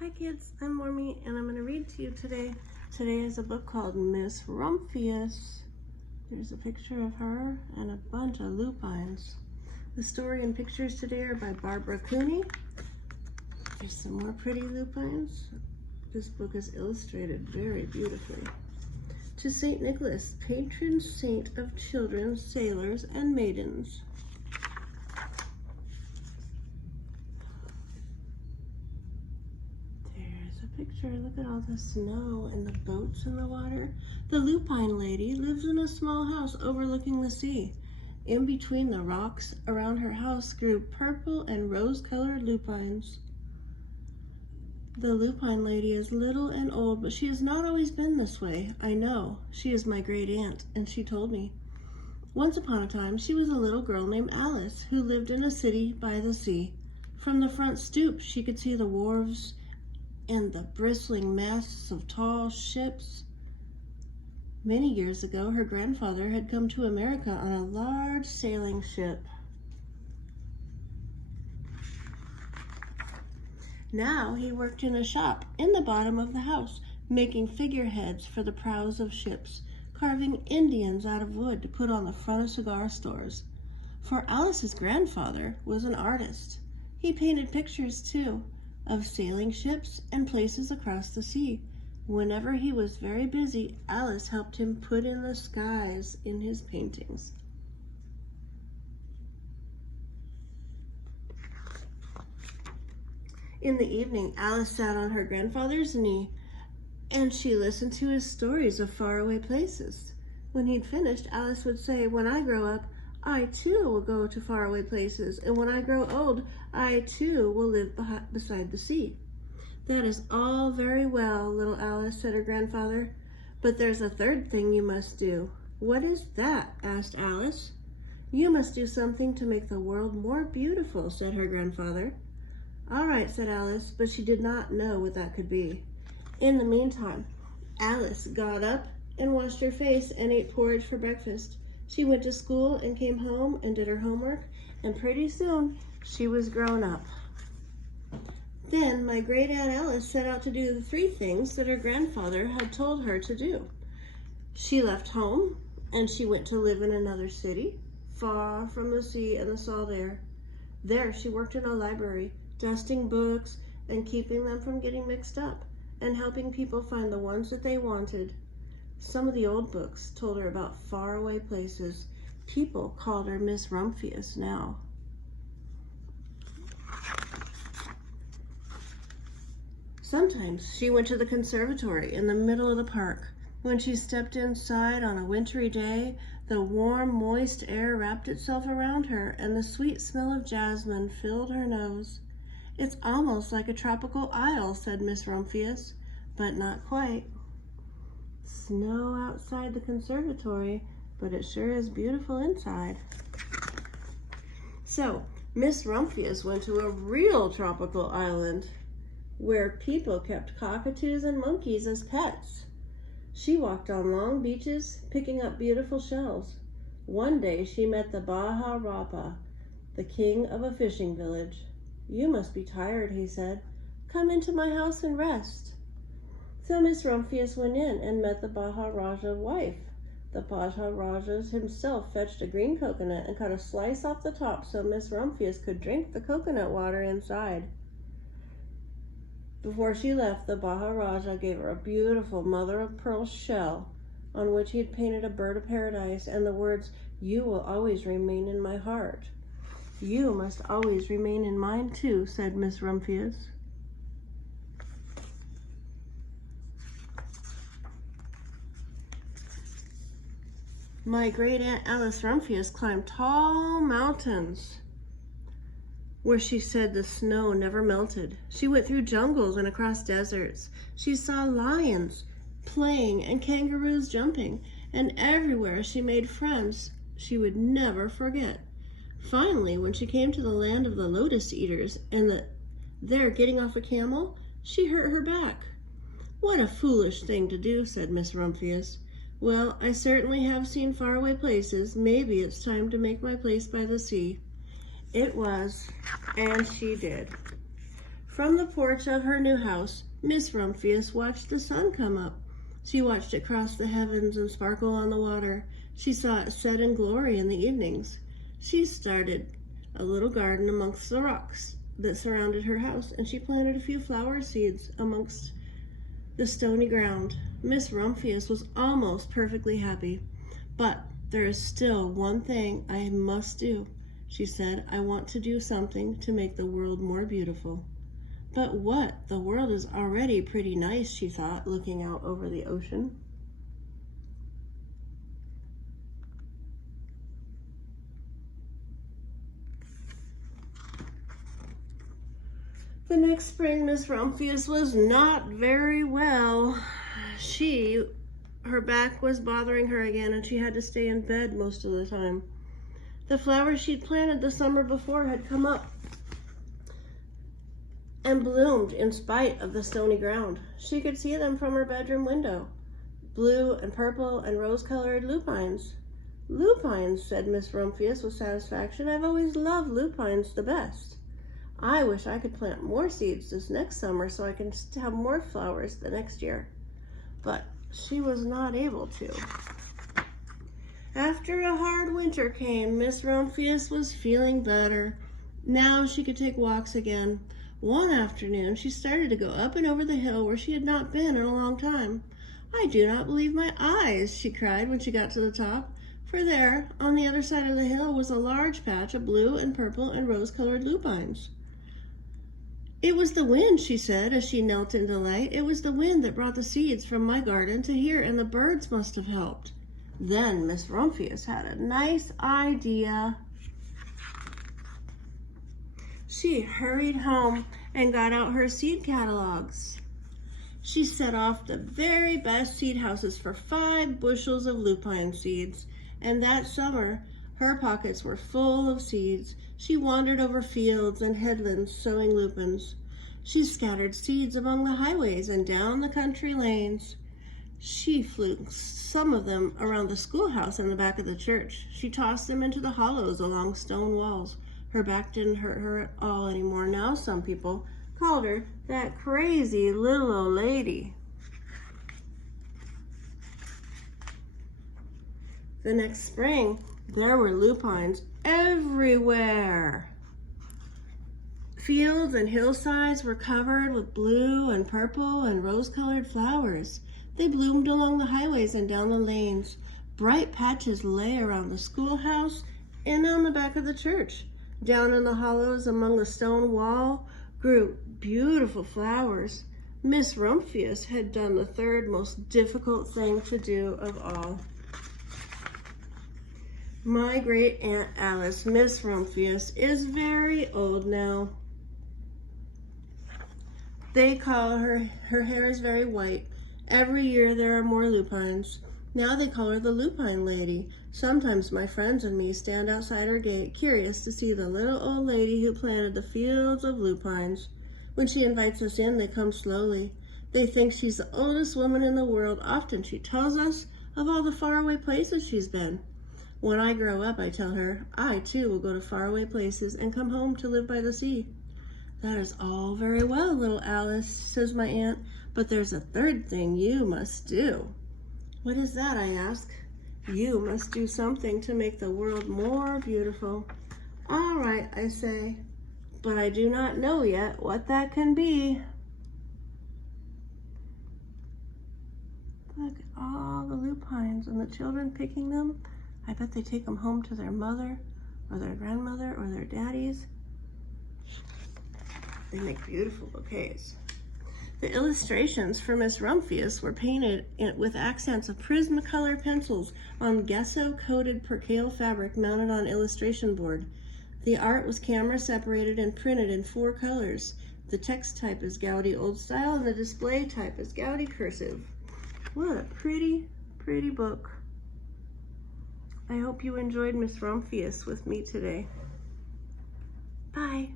Hi kids, I'm Mormy and I'm going to read to you today. Today is a book called Miss Rumphius. There's a picture of her and a bunch of lupines. The story and pictures today are by Barbara Cooney. There's some more pretty lupines. This book is illustrated very beautifully. To St. Nicholas, patron saint of children, sailors, and maidens. Picture, look at all the snow and the boats in the water. The lupine lady lives in a small house overlooking the sea. In between the rocks around her house grew purple and rose-colored lupines. The lupine lady is little and old, but she has not always been this way. I know. She is my great aunt, and she told me. Once upon a time, she was a little girl named Alice who lived in a city by the sea. From the front stoop, she could see the wharves and the bristling masts of tall ships. Many years ago, her grandfather had come to America on a large sailing ship. Now he worked in a shop in the bottom of the house, making figureheads for the prows of ships, carving Indians out of wood to put on the front of cigar stores. For Alice's grandfather was an artist. He painted pictures too, of sailing ships and places across the sea. Whenever he was very busy, Alice helped him put in the skies in his paintings. In the evening, Alice sat on her grandfather's knee and she listened to his stories of faraway places. When he'd finished, Alice would say, "When I grow up, I too will go to faraway places, and when I grow old, I too will live beside the sea." "That is all very well, little Alice," said her grandfather, "but there's a third thing you must do." "What is that?" asked Alice. "You must do something to make the world more beautiful," said her grandfather. "All right," said Alice, but she did not know what that could be. In the meantime, Alice got up and washed her face and ate porridge for breakfast. She went to school and came home and did her homework, and pretty soon she was grown up. Then my great aunt Alice set out to do the 3 things that her grandfather had told her to do. She left home and she went to live in another city, far from the sea and the salt air. There she worked in a library, dusting books and keeping them from getting mixed up, and helping people find the ones that they wanted. Some of the old books told her about faraway places. People called her Miss Rumphius now. Sometimes she went to the conservatory in the middle of the park. When she stepped inside on a wintry day, the warm, moist air wrapped itself around her, and the sweet smell of jasmine filled her nose. "It's almost like a tropical isle," said Miss Rumphius, "but not quite. Snow outside the conservatory, but it sure is beautiful inside." So Miss Rumphius went to a real tropical island where people kept cockatoos and monkeys as pets. She walked on long beaches, picking up beautiful shells. One day she met the Baja Rapa, the king of a fishing village. "You must be tired," he said. "Come into my house and rest." So Miss Rumphius went in and met the Baja Raja's wife. The Baja Raja himself fetched a green coconut and cut a slice off the top so Miss Rumphius could drink the coconut water inside. Before she left, the Baja Raja gave her a beautiful mother-of-pearl shell on which he had painted a bird of paradise and the words, "You will always remain in my heart." "You must always remain in mine too," said Miss Rumphius. My great aunt Alice Rumphius climbed tall mountains where she said the snow never melted. She went through jungles and across deserts. She saw lions playing and kangaroos jumping, and everywhere she made friends she would never forget. Finally, when she came to the land of the lotus eaters and there getting off a camel, she hurt her back. "What a foolish thing to do," said Miss Rumphius. "Well, I certainly have seen faraway places. Maybe it's time to make my place by the sea." It was, and she did. From the porch of her new house, Miss Rumphius watched the sun come up. She watched it cross the heavens and sparkle on the water. She saw it set in glory in the evenings. She started a little garden amongst the rocks that surrounded her house, and she planted a few flower seeds amongst the stony ground. Miss Rumphius was almost perfectly happy. But there is still one thing I must do, she said. I want to do something to make the world more beautiful. But what? The world is already pretty nice, she thought, looking out over the ocean. The next spring, Miss Rumphius was not very well. Her back was bothering her again, and she had to stay in bed most of the time. The flowers she'd planted the summer before had come up and bloomed in spite of the stony ground. She could see them from her bedroom window. Blue and purple and rose-colored lupines. Lupines, said Miss Rumphius with satisfaction. I've always loved lupines the best. I wish I could plant more seeds this next summer so I can have more flowers the next year. But she was not able to. After a hard winter came, Miss Rumphius was feeling better. Now she could take walks again. One afternoon, she started to go up and over the hill where she had not been in a long time. I do not believe my eyes, she cried when she got to the top, for there, on the other side of the hill, was a large patch of blue and purple and rose-colored lupines. It was the wind, she said, as she knelt in delight. It was the wind that brought the seeds from my garden to here, and the birds must have helped. Then Miss Rumphius had a nice idea. She hurried home and got out her seed catalogs. She set off the very best seed houses for 5 bushels of lupine seeds, and that summer her pockets were full of seeds. She wandered over fields and headlands sowing lupins. She scattered seeds among the highways and down the country lanes. She flew some of them around the schoolhouse and the back of the church. She tossed them into the hollows along stone walls. Her back didn't hurt her at all anymore. Now some people called her that crazy little old lady. The next spring, there were lupines everywhere. Fields and hillsides were covered with blue and purple and rose-colored flowers. They bloomed along the highways and down the lanes. Bright patches lay around the schoolhouse and on the back of the church. Down in the hollows among the stone wall grew beautiful flowers. Miss Rumphius had done the third most difficult thing to do of all. My great Aunt Alice, Miss Rumphius, is very old now. They call her hair is very white. Every year there are more lupines. Now they call her the Lupine Lady. Sometimes my friends and me stand outside her gate, curious to see the little old lady who planted the fields of lupines. When she invites us in, they come slowly. They think she's the oldest woman in the world. Often she tells us of all the faraway places she's been. When I grow up, I tell her, I too will go to faraway places and come home to live by the sea. That is all very well, little Alice, says my aunt, but there's a third thing you must do. What is that, I ask. You must do something to make the world more beautiful. All right, I say, but I do not know yet what that can be. Look at all the lupines and the children picking them. I bet they take them home to their mother or their grandmother or their daddies. They make beautiful bouquets. The illustrations for Miss Rumphius were painted with accents of Prismacolor pencils on gesso-coated percale fabric mounted on illustration board. The art was camera separated and printed in 4 colors. The text type is Gaudi Old Style and the display type is Gaudi Cursive. What a pretty, pretty book. I hope you enjoyed Miss Rumphius with me today. Bye.